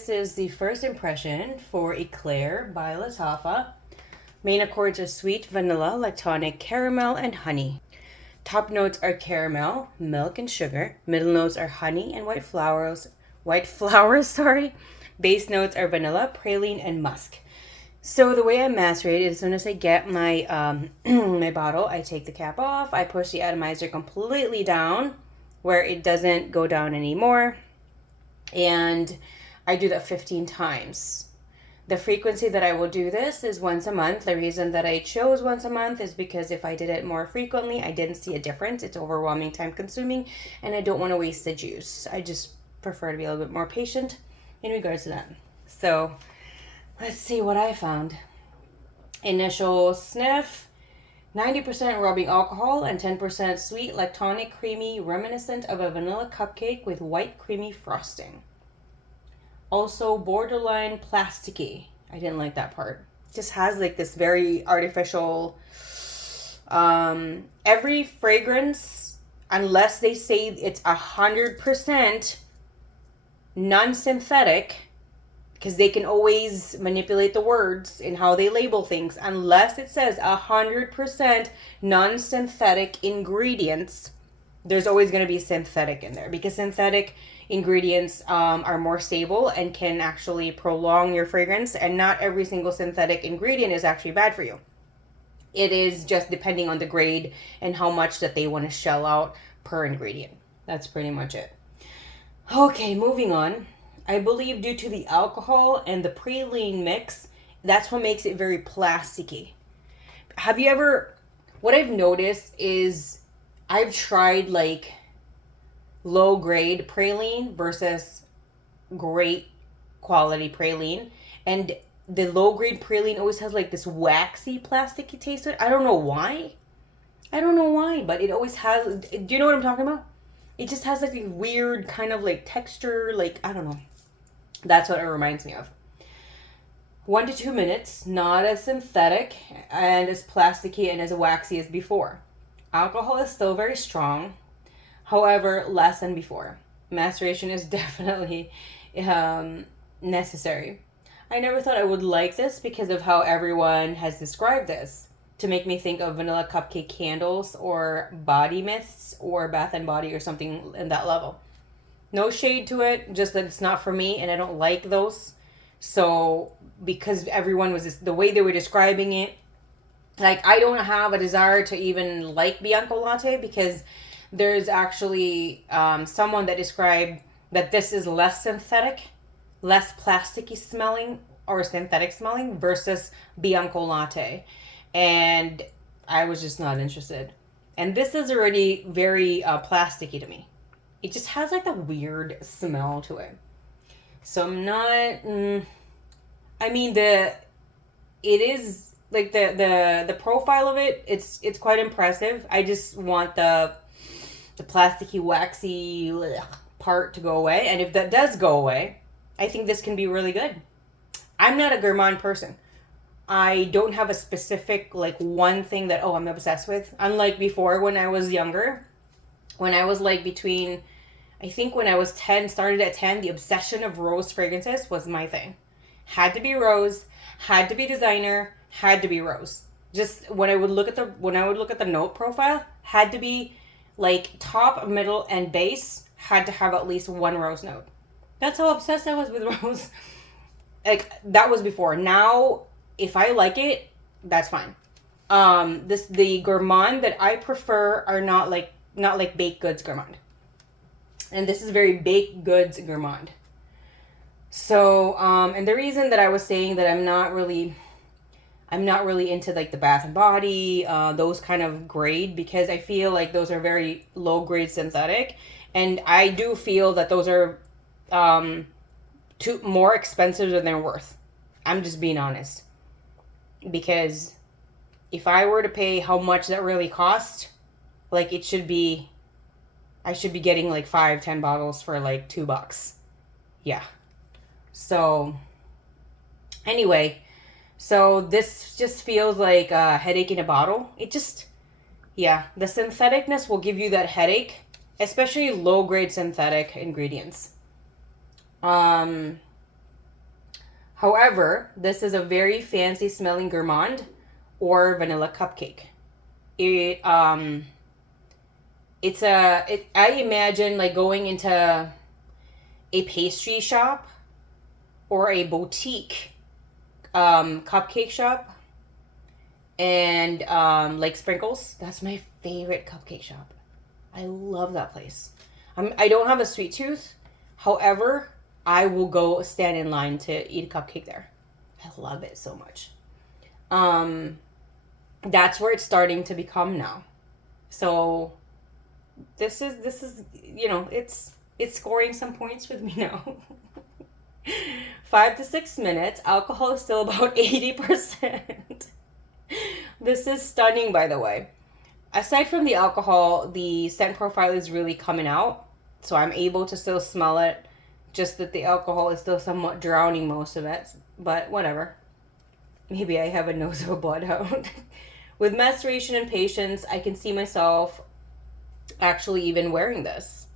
This is the first impression for Eclaire by Lattafa. Main accords are sweet vanilla, lactonic caramel, and honey. Top notes are caramel, milk, and sugar. Middle notes are honey and white flowers. Sorry. Base notes are vanilla, praline, and musk. So the way I macerate is as soon as I get my my bottle, I take the cap off. I push the atomizer completely down where it doesn't go down anymore. And I do that 15 times. The frequency that I will do this is once a month. The reason that I chose once a month is because if I did it more frequently, I didn't see a difference. It's overwhelming, time consuming, and I don't want to waste the juice. I just prefer to be a little bit more patient in regards to that. So let's see what I found. Initial sniff, 90% rubbing alcohol and 10% sweet, lactonic, creamy, reminiscent of a vanilla cupcake with white creamy frosting. Also borderline plasticky. I didn't like that part. Just has like this very artificial, every fragrance, unless they say it's 100% non-synthetic, because they can always manipulate the words in how they label things, unless it says 100% non-synthetic ingredients, there's always going to be synthetic in there, because synthetic ingredients are more stable and can actually prolong your fragrance, and not every single synthetic ingredient is actually bad for you. It is just depending on the grade and how much that they want to shell out per ingredient. That's pretty much it. Okay, moving on. I believe due to the alcohol and the praline mix, that's what makes it very plasticky. Have you ever, what I've noticed is I've tried like low grade praline versus great quality praline, and the low grade praline always has like this waxy plasticky taste to it. I don't know why, but it always has. Do you know what I'm talking about? It just has like a weird kind of like texture, like I don't know. That's what it reminds me of. 1 to 2 minutes, not as synthetic and as plasticky and as waxy as before. Alcohol is still very strong, however, less than before. Maceration is definitely necessary. I never thought I would like this because of how everyone has described this, to make me think of vanilla cupcake candles or body mists or Bath and Body or something in that level. No shade to it, just that it's not for me and I don't like those. So because everyone was just, the way they were describing it, like I don't have a desire to even like Bianco Latte, because there's actually someone that described that this is less synthetic, less plasticky smelling or synthetic smelling versus Bianco Latte. And I was just not interested. And this is already very plasticky to me. It just has like a weird smell to it. So I'm not. I mean it is like the profile of it. It's quite impressive. I just want the plasticky waxy part to go away. And if that does go away, I think this can be really good. I'm not a gourmand person. I don't have a specific like one thing that I'm obsessed with. Unlike before when I was younger, when I was like between, I think when I was 10, started at 10, the obsession of rose fragrances was my thing. Had to be rose, had to be designer, had to be rose. Just when I would look at the note profile, had to be like top, middle, and base had to have at least one rose note. That's how obsessed I was with rose. Like that was before. Now, if I like it, that's fine. The gourmand that I prefer are not like baked goods gourmand. And this is very baked goods gourmand. So, and the reason that I was saying that I'm not really into like the Bath and Body, those kind of grade, because I feel like those are very low grade synthetic, and I do feel that those are too more expensive than they're worth. I'm just being honest, because if I were to pay how much that really cost, like I should be getting like 5-10 bottles for like $2. Yeah. So anyway, so this just feels like a headache in a bottle. It just, yeah, the syntheticness will give you that headache, especially low grade synthetic ingredients. However, this is a very fancy smelling gourmand or vanilla cupcake. I imagine like going into a pastry shop or a boutique cupcake shop and like Sprinkles. That's my favorite cupcake shop. I love that place. I don't have a sweet tooth. However, I will go stand in line to eat a cupcake there. I love it so much. That's where it's starting to become now. So this is it's scoring some points with me now. 5 to 6 minutes. Alcohol is still about 80%. This is stunning, by the way. Aside from the alcohol, the scent profile is really coming out. So I'm able to still smell it. Just that the alcohol is still somewhat drowning most of it. But whatever. Maybe I have a nose of a bloodhound. With maceration and patience, I can see myself actually even wearing this.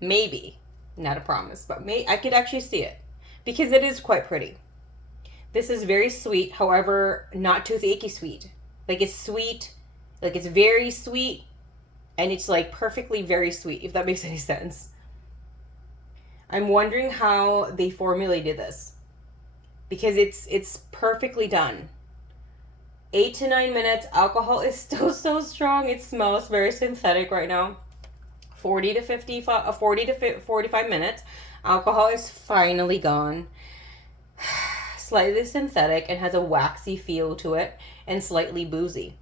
Maybe. Not a promise, but I could actually see it. Because it is quite pretty. This is very sweet, however, not toothache sweet. Like it's sweet, like it's very sweet, and it's like perfectly very sweet, if that makes any sense. I'm wondering how they formulated this. Because it's perfectly done. 8 to 9 minutes. Alcohol is still so strong. It smells very synthetic right now. 40 to 45 minutes. Alcohol is finally gone. Slightly synthetic and has a waxy feel to it and slightly boozy.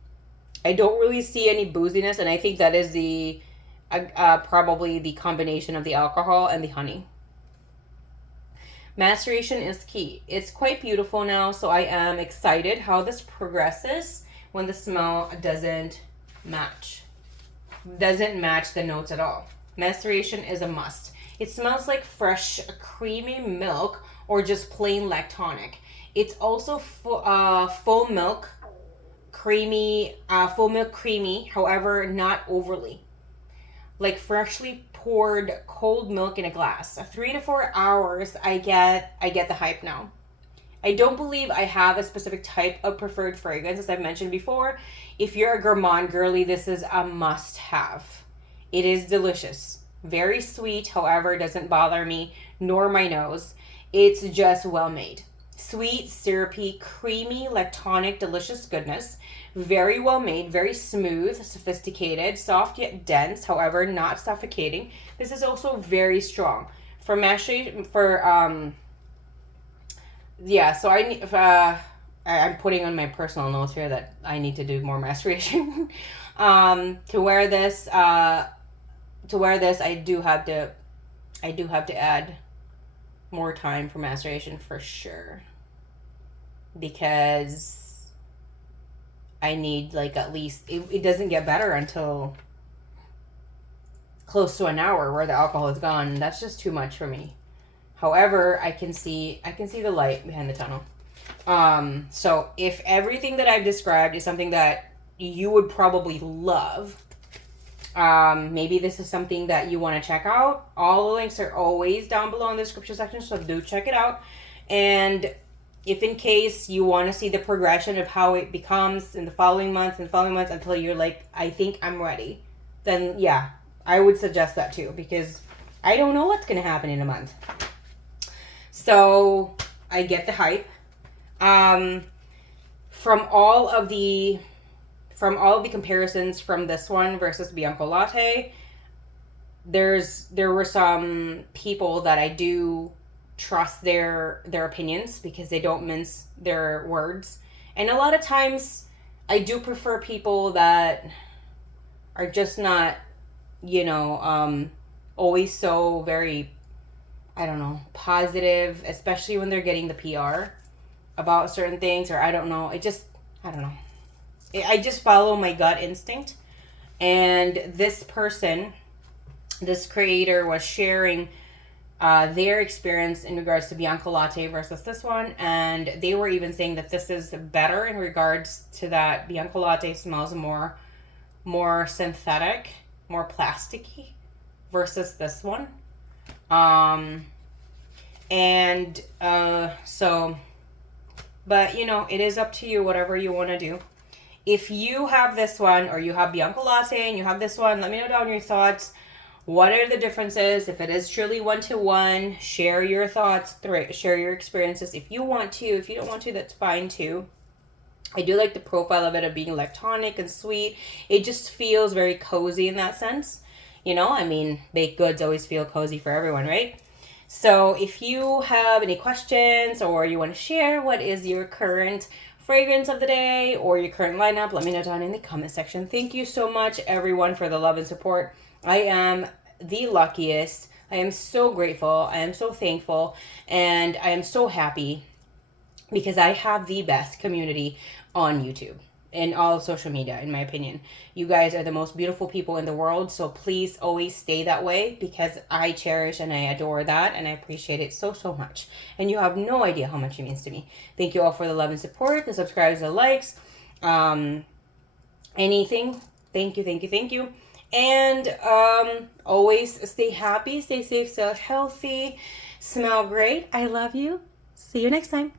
I don't really see any booziness, and I think that is probably the combination of the alcohol and the honey. Maceration is key. It's quite beautiful now, so I am excited how this progresses when the smell doesn't match the notes at all. Maceration is a must. It smells like fresh, creamy milk or just plain lactonic. It's also full milk creamy, however, not overly. Like freshly poured cold milk in a glass. 3 to 4 hours, I get the hype now. I don't believe I have a specific type of preferred fragrance, as I've mentioned before. If you're a gourmand girly, this is a must-have. It is delicious. Very sweet, however, doesn't bother me, nor my nose. It's just well made. Sweet, syrupy, creamy, lactonic, delicious goodness. Very well made, very smooth, sophisticated, soft yet dense, however, not suffocating. This is also very strong. So I'm putting on my personal notes here that I need to do more maceration. To wear this, I do have to add more time for maceration for sure, because I need like at least it doesn't get better until close to an hour where the alcohol is gone. That's just too much for me. However, I can see the light behind the tunnel. So if everything that I've described is something that you would probably love, maybe this is something that you want to check out. All the links are always down below in the description section, so do check it out. And if in case you want to see the progression of how it becomes in the following months until you're like, I think I'm ready, then yeah, I would suggest that too, because I don't know what's going to happen in a month. So I get the hype. From all of the comparisons from this one versus Bianco Latte, there were some people that I do trust their opinions because they don't mince their words. And a lot of times I do prefer people that are just not, always so very, I don't know, positive, especially when they're getting the PR about certain things, or I don't know. I just follow my gut instinct. And this creator was sharing their experience in regards to Bianco Latte versus this one, and they were even saying that this is better in regards to that Bianco Latte smells more synthetic, more plasticky versus this one. So But, you know, it is up to you, whatever you want to do. If you have this one, or you have Bianco Latte and you have this one, let me know down your thoughts. What are the differences? If it is truly 1-to-1, share your thoughts, share your experiences. If you want to, if you don't want to, that's fine too. I do like the profile of it of being like tonic and sweet. It just feels very cozy in that sense. You know, I mean, baked goods always feel cozy for everyone, right? So if you have any questions or you want to share what is your current fragrance of the day or your current lineup, let me know down in the comment section. Thank you so much, everyone, for the love and support. I am the luckiest. I am so grateful. I am so thankful. And I am so happy because I have the best community on YouTube and all social media, in my opinion. You guys are the most beautiful people in the world, so please always stay that way, because I cherish and I adore that, and I appreciate it so, so much. And you have no idea how much it means to me. Thank you all for the love and support, the subscribes, the likes, anything. Thank you, thank you, thank you. And always stay happy, stay safe, stay healthy, smell great. I love you. See you next time.